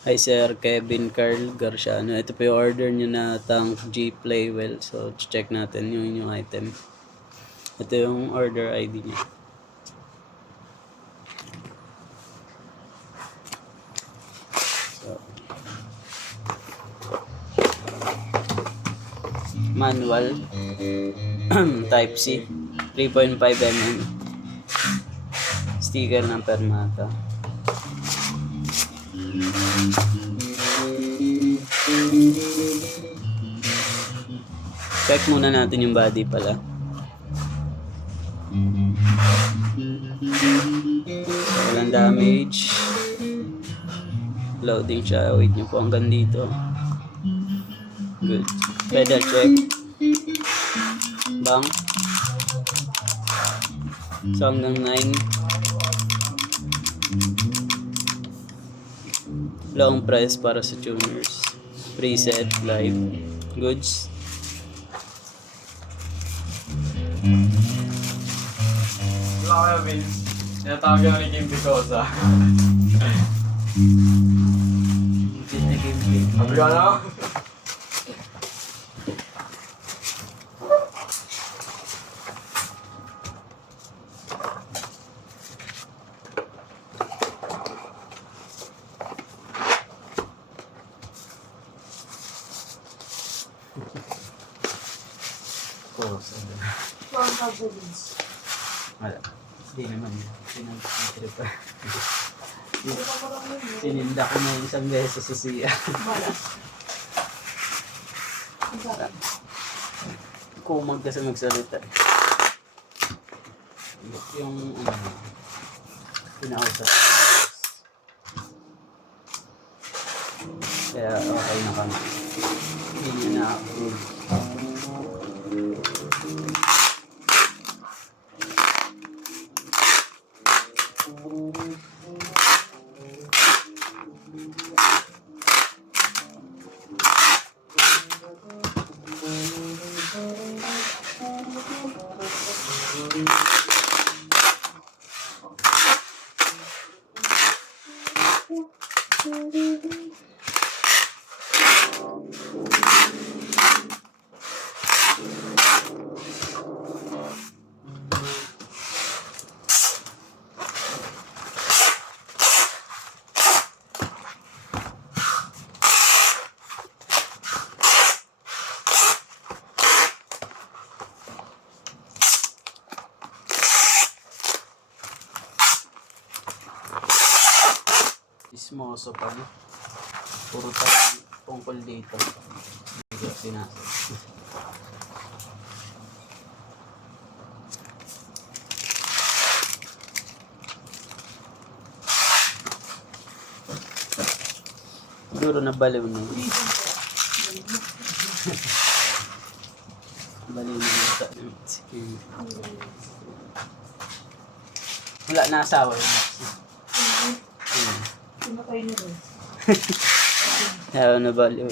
Hi Sir Kevin Carl Garciano. Ito po yung order nyo na tank G Playwell. So, check natin yung inyong item. Ito yung order ID niya. So, manual. Type C. 3.5 mm. Sticker ng Permata. Check muna natin yung body pala. Walang damage. Loading siya. Wait nyo po hanggang dito. Good. Pedal check. Bang. So hanggang 9. Long press para sa tuners. Preset live. Goods. Wala kayo, Vince. Tinatawag ako ni Kim Picosa. Sabi ko ano? Wala. Hindi naman. Sininda ko na isang beses sa siya. Kumag kasi magsalita. Yung pinausap. Kaya okay na kami. Hindi niya na-approve. Ismoso pa no? Puro tayo tungkol dito. Hindi ko pinasa. Siguro nabaliw na. Baliw na yung sa wala na asawa yun. Pinatay niyo rin. Ayaw na baliw.